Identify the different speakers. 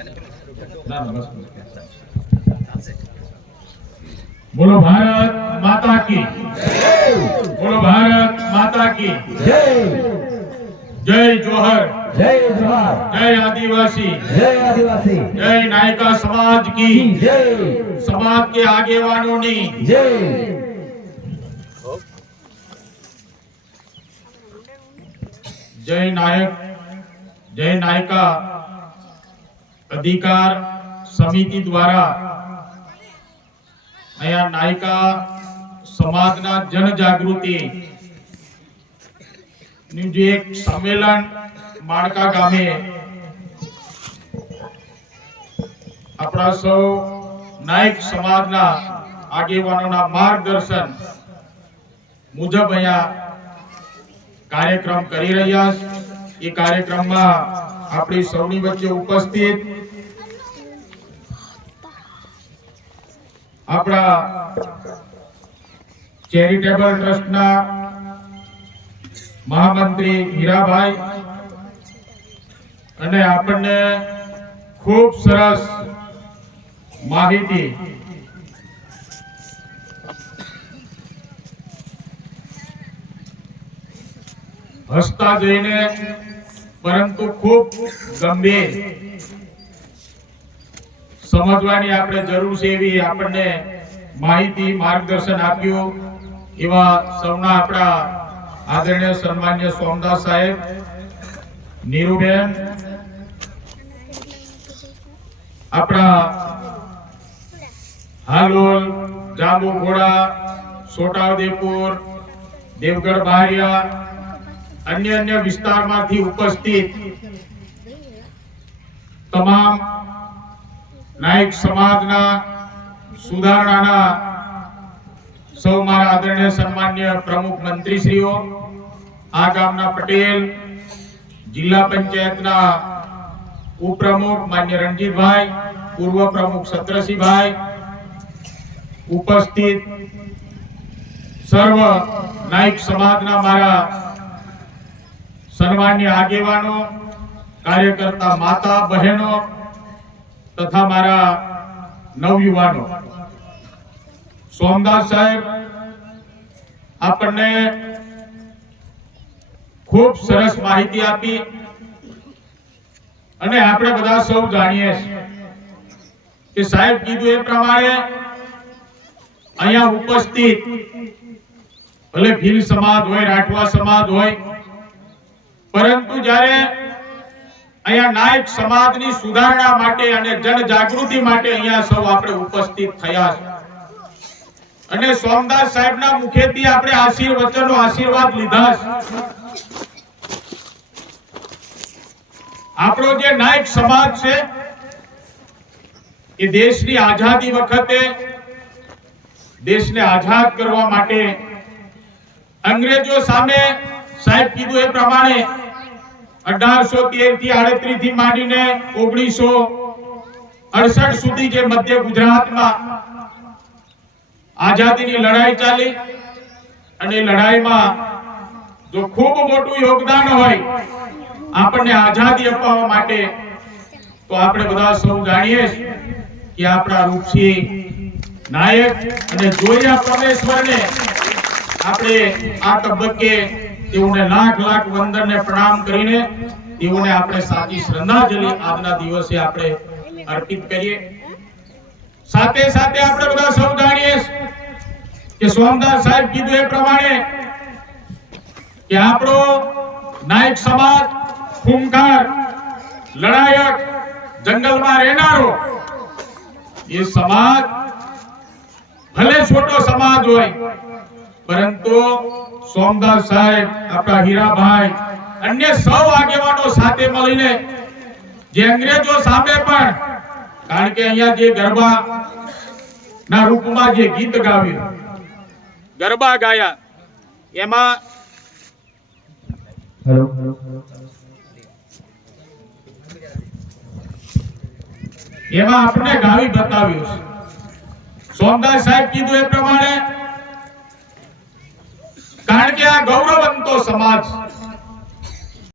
Speaker 1: ના, ના, બસ, બસ. બોલો ભારત માતા કી બોલો ભારત માતા કી
Speaker 2: જય
Speaker 1: જય જોહર
Speaker 2: જય જવાહર
Speaker 1: જય આદિવાસી
Speaker 2: જય આદિવાસી
Speaker 1: જય નાયકા સમાજ કી
Speaker 2: જય
Speaker 1: સમાજ के આગેવાનોની
Speaker 2: જય
Speaker 1: જય નાયક જય નાયકા અધિકાર સમિતિ દ્વારા અહીંયા નાયકા સમાજના જનજાગૃતિ નું જે એક સંમેલન માણકા ગામે આપણા સૌ નાયક સમાજના આગેવાનોના માર્ગદર્શન મુજબ અહીંયા કાર્યક્રમ કરી રહ્યા એ કાર્યક્રમમાં આપણી સૌની વચ્ચે ઉપસ્થિત આપણા ચેરિટેબલ ટ્રસ્ટના મહામંત્રી હીરાભાઈ અને આપણને ખૂબ સરસ માહિતી હસતા જઈને પરંતુ ખૂબ ગંભીર. સમજવાની આપણે જરૂર છે એવી આપણને માહિતી, માર્ગદર્શન આપ્યું એવા સૌના આપણા આદરણીય, સન્માન્ય સોમદાસ સાહેબ, નીરુબેન, આપણા હાલોલ, જાંબુઘોડા, છોટાઉદેપુર, દેવગઢ બારિયા અન્ય અન્ય વિસ્તારમાંથી ઉપસ્થિત તમામ નાયક સમાજના સુધારણાના સૌ મારા આદરણીય સન્માન્ય પ્રમુખ મંત્રીશ્રીઓ આ ગામના પટેલ, જિલ્લા પંચાયતના ઉપપ્રમુખ માન્ય રણજીતભાઈ, પૂર્વ પ્રમુખ સત્રસિંહભાઈ, ઉપસ્થિત સર્વ નાયક સમાજના મારા સન્માન્ય આગેવાનો, કાર્યકર્તા માતા, બહેનો તથા મારા નવયુવાનો. સોમદાસ સાહેબ, આપણને ખૂબ સરસ માહિતી આપી અને આપણે બધા સૌ જાણીએ છીએ કે સાહેબ કીધું એ પ્રમાણે અહીંયા ઉપસ્થિત, ભલે ભીલ સમાજ હોય, રાઠવા સમાજ હોય પરંતુ જ્યારે અહીંયા નાયક સમાજની સુધારણા માટે અને જનજાગૃતિ માટે અહીંયા સૌ આપણે ઉપસ્થિત થયા અને સોમદાસ સાહેબના મુખેથી આપણે આશીર્વચનો આશીર્વાદ લીધા આપણો જે નાયક સમાજ છે, એ દેશની આઝાદી વખતે દેશને આઝાદ કરવા માટે અંગ્રેજો સામે સાહેબ કીધું એ પ્રમાણે અઢારસો તેરથી આડત્રીસથી માંડીને ઓગણીસો અડસઠ સુધી જે મધ્ય ગુજરાતમાં આઝાદીની લડાઈ ચાલી અને લડાઈમાં જો ખૂબ મોટું યોગદાન હોય, આપણને આઝાદી અપાવવા માટે, તો આપણે બધા સૌ જાણીએ કે આપણા રૂપસિંહ નાયક અને જોયા પરમેશ્વરને આપણે આ તબક્કે તેઓને લાખ લાખ વંદન ને પ્રણામ કરીને તેઓને આપણે સાચી શ્રદ્ધાંજલિ આજના દિવસે આપણે અર્પિત કરીએ. સાથે સાથે આપણે બધા સૌ જાણીએ કે સોમદાસ સાહેબ કીધું એ પ્રમાણે કે આપણો નાયક સમાજ ખૂંખાર, લડાયક, જંગલમાં રહેનારો એ સમાજ ભલે છોટો સમાજ હોય પરંતુ સોમદાસ સાહેબ આપણા હીરાભાઈ અન્ય સૌ આગેવાનો સાથે મળીને જે અંગ્રેજો સામે પણ કારણ કે અહીંયા જે ગરબા ના રૂપમાં જે ગીત ગાવ્યું ગરબા ગાયા એમાં એમાં આપણે ગાવી બતાવ્યું છે. સોમદાસ સાહેબ કીધું એ પ્રમાણે કારણ કે આ ગૌરવંતો સમાજ.